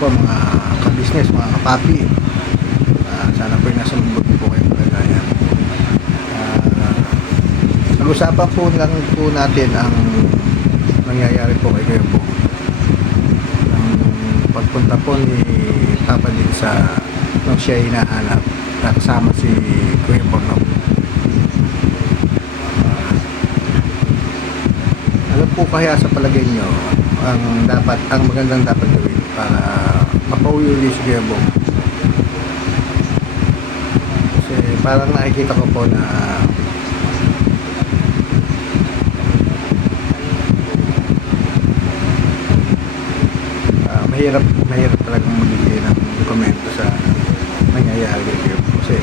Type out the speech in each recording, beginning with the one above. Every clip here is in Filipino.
po mga ka-business, mga kapapi. Sana po yung nasa lubog po kayo kalagayan. Pag-usapan po lang po natin ang nangyayari po kay Kuya Bong. Ang pagpunta po ni Papa din sa nung siya hinahanap na kasama si Kuya Bong. Ano po kaya sa palagay nyo ang magandang dapat gawin para mapauwi ulit si Kuya Bong? Kasi parang nakikita ko po na mahirap talagang magbigay ng dokumento sa nangyayari kay Kuya Bong. Kasi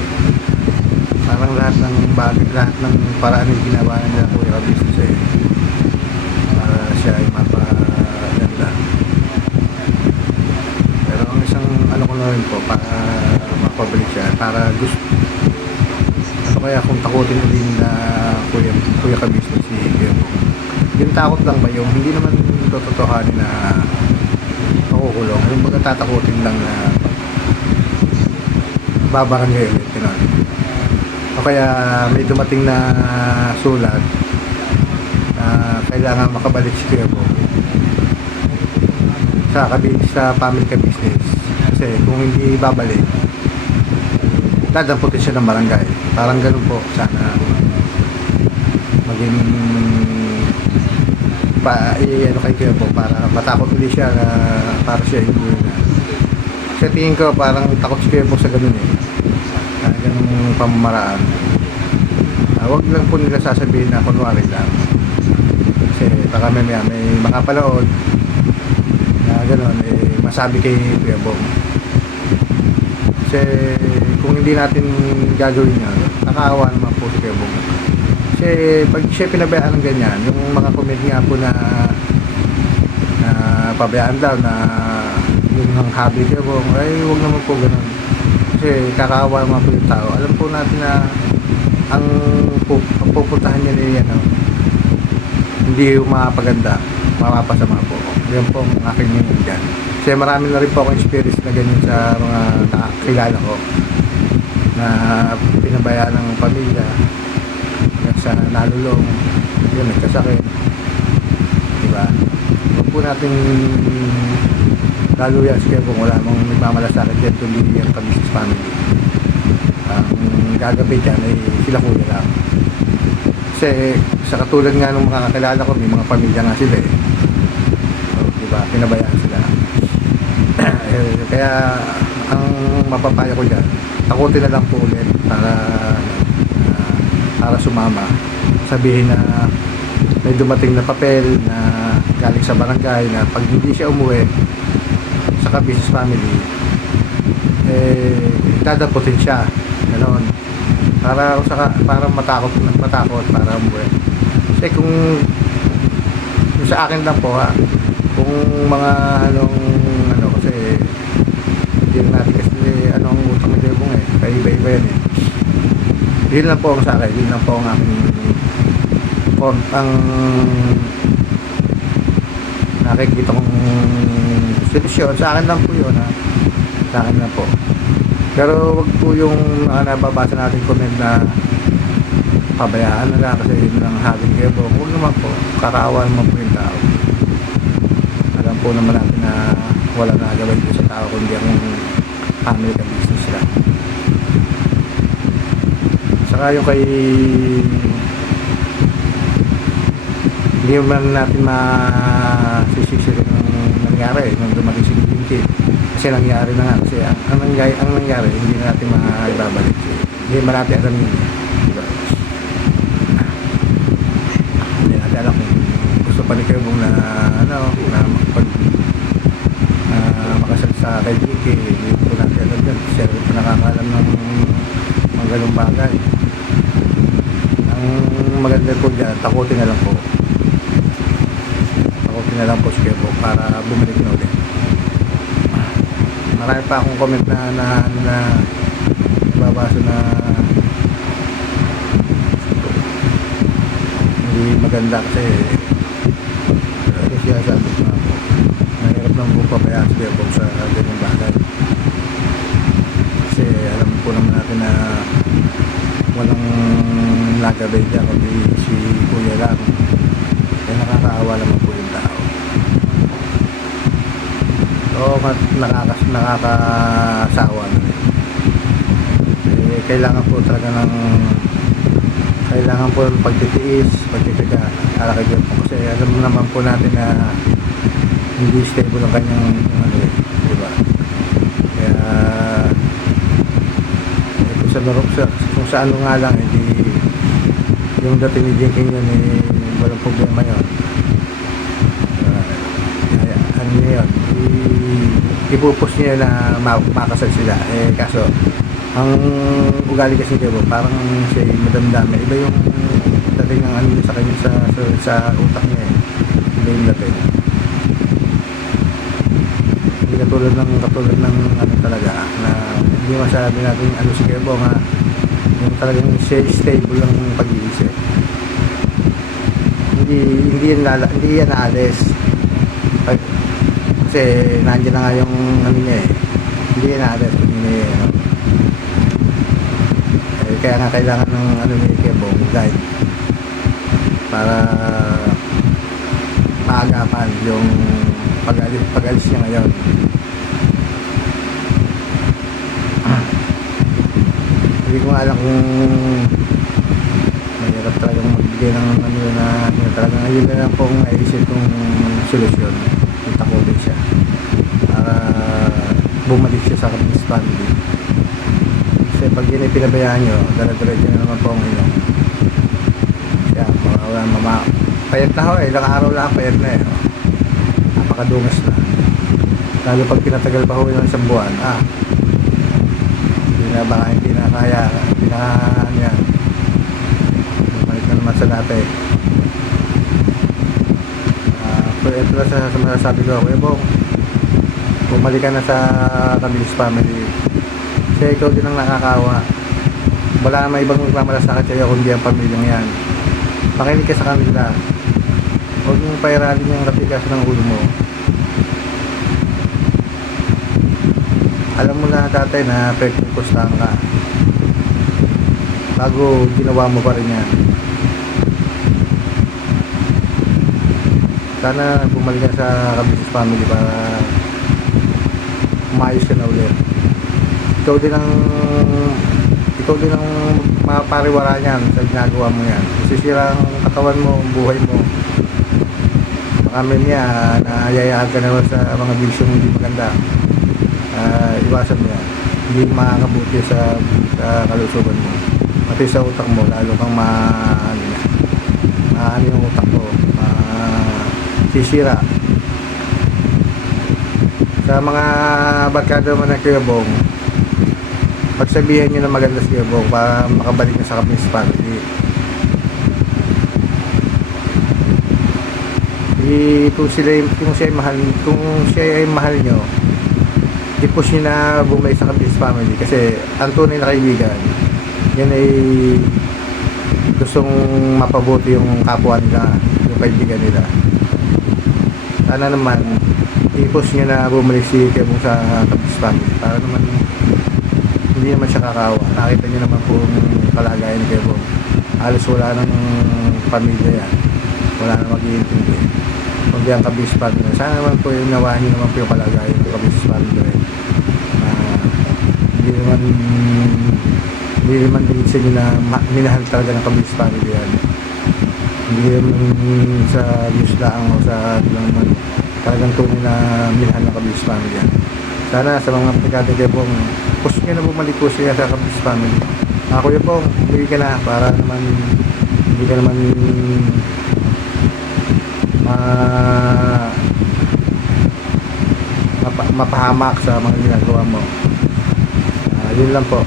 parang lahat ng paraan yung ginawa nila Kuya Business para siya ay mapaganda. Pero ang isang ano ko na rin po para mapabalik siya, para gusto ano kaya kung takutin din na Kuya Business si Kuya Bong. Yung takot lang ba yung hindi naman tototohanin na makukulong, yung mga tatakutin lang na babaran kayo ulit, gano'n. O kaya may dumating na sulat na kailangan makabalik si Kuya Bong sa family ka business, kasi kung hindi babalik dadamputin siya ng barangay. Parang ganun po sana maging ano kay Kuya Bong para matakot ulit siya na para siya hindi na. Kasi tingin ko parang takot si Kuya Bong sa ganun ganung pamamaraan. Wag lang po nila sasabihin na kunwari lang, kasi baka may mga palaod na ganun masabi kay Kuya Bong. Kasi kung hindi natin gagawin yun, nakaawa naman po si Kuya Bong. Kasi pag siya pinabayaan ng ganyan, yung mga comment nga po na pabayaan daw na yung ang hobby Kuya Bong, ay huwag naman po ganun. Kasi kakaawa naman po yung tao. Alam po natin na ang pupuntahan niya niya hindi makapaganda, mapapasama po. Yan po ang aking ningin dyan. Kasi marami na rin po akong experience na ganyan sa mga nakakilala ko na pinabayaan ng pamilya sa nalulong, yun, nagkasakit, diba? Huwag po natin lalo yan kaya kung wala mong nagmamalasakit dyan tuloy yung ka-business family. Ang gagawin dyan ay sila kuya lang. Kasi sa katulad nga nung mga kakilala ko, may mga pamilya nga sila so, diba, pinabayaan sila. Kaya ang mapapayo ko dyan, takutin na lang po ulit para sumama, sabihin na may dumating na papel na galing sa barangay na pag hindi siya umuwi sa ka-business family, dadaputin siya, gano'n, para matakot para umuwi. Kasi kung sa akin lang po kung mga kasi hindi natin kasi anong utang na Kuya Bong kaiba-iba yan yun lang po ang sa akin, yun lang po ang aking ang nakikita kong solusyon. Sa akin lang po yun sa akin lang po. Pero wag po yung nababasa natin comment na pabayaan na lang kasi yun lang having Kuya Bong. Huwag naman po, kakaawa naman po yung tao. Alam po naman natin na wala na gawin po sa tao kundi ang family ka business lang. Saka yung kay hindi man natin masisisi rin ang nangyari nung dumating si Linky, kasi nangyari na nga, kasi ang nangyari hindi na natin maibabalik, hindi man natin alam yun, diba? Hindi natin alam kung gusto pa ni Kuya Bong na makasal sa kay Linky, hindi po natin alam yun, siya rin po nakakalam ng mga ganung bagay. Ang maganda po dyan, takutin na lang po si Kuya Bong para bumalik na ulit. Marami pa akong comment na babasa na hindi maganda kasi siya sabi ko mahirap naman po pabayaan si Kuya Bong sa ganyang bagay. Kasi alam po naman natin na walang nagabay dyan kundi si Kuya lang. Kaya nakakaawa naman po yung tao. Oo, nakakasawa na rin. Eh, kailangan po talaga ng pagtitiis, pagtitiga para kay Kuya Bong. Kasi alam naman po natin na hindi stable ang kanyang diba? Kaya kung sa ano nga lang, hindi yung dating ni Jenkins yun, walang problema yun. Ano niya yun, ipupus niya na makasal sila. Kaso ang ugali kasi diba, parang siya madamdami, iba yung dating ng ano sa kanya sa utak niya iba yung dating. Hindi katulad ng ano talaga na hindi masabi natin ano si Kuya Bong yung talagang stable ang pag-iisip. Hindi yan naalis kasi nandiyan na nga yung ano niya hindi yan naalis kaya nga kailangan ng ano ni Kuya Bong guide para maagapan yung pag-alis niya ngayon. Hindi ko alam kung mahirap talagang magbigay ng ano na talagang ayun na lang pong naisip kong solusyon. Punta ko ulit siya para bumalik siya sa Kapis family. Kasi pag yun ay pinabayaan nyo, dala-diretso na naman po ang inom. Kaya payat na ho ilang araw lang payat na napakadungas na. Lalo pag pinatagal pa ho yung isang buwan, baka hindi na kaya yan bumalik na naman sa dati. Pero ito na sa masasabi ko, Kuya Bong, bumalik ka na sa Kabilis family kasi ikaw din ang nakakawa. Wala naman ibang magmamalasakit sa'yo kundi ang pamilyang yan. Makinig ka sa kanila, huwag mong pairalin yung katigas ng ulo mo. Alam mo na dati na pagpupustahan ka bago ginawa mo pa rin yan. Sana bumalik ka sa Kabilis family para umayos ka na ulit. Ikaw din ang mapariwara niyan sa ginagawa mo yan. Sisira ang katawan mo, ang buhay mo. Baka niya nayayaan ka naman sa mga bisyong hindi maganda. Iwasan mo yan. Hindi makakabuti sa kalusugan mo, pati sa utak mo. Lalo kang maano yung utak mo, sisira. Sa mga barkada mo na Kuya Bong, pagsabihan nyo na maganda si Kuya Bong para makabalik na sa Kapis family. Kung siya ay mahal nyo, i-push nyo na bumalik sa Kabilis family kasi ang tunay na kaibigan yan ay gustong mapabuti yung kapwa nila, yung kaibigan nila. Sana naman i-push nyo na bumalik si Kuya Bong sa Kabilis family para naman hindi naman siya kakawa. Nakita nyo naman po yung kalagayan ni Kuya Bong, halos wala ng pamilya yan, wala na mag-iintindi kundi ang Kabilis family. Sana naman po yung nawahan nyo naman po yung kalagayan ng Kabilis family. Hindi naman din sa inyo na minahal talaga ng Kabilis family yan. Hindi naman sa views lang o sa naman talagang tunay na minahal ng Kabilis family yan. Sana sa mga aplikado Kuya Bong, push nyo na bumalik po siya sa Kabilis family. Kuya Bong, bigay ka na para naman hindi ka naman mapahamak sa mga ginagawa mo. Yun lang po.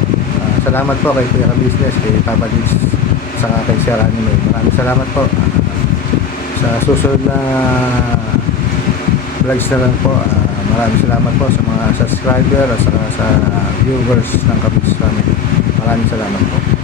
Salamat po kay Kuya Ka-Business, kay Papa Liz, saka kay Sir Anime. Maraming salamat po. Sa susunod na vlogs na lang po, maraming salamat po sa mga subscriber at saka sa viewers ng Ka-Business family. Maraming salamat po.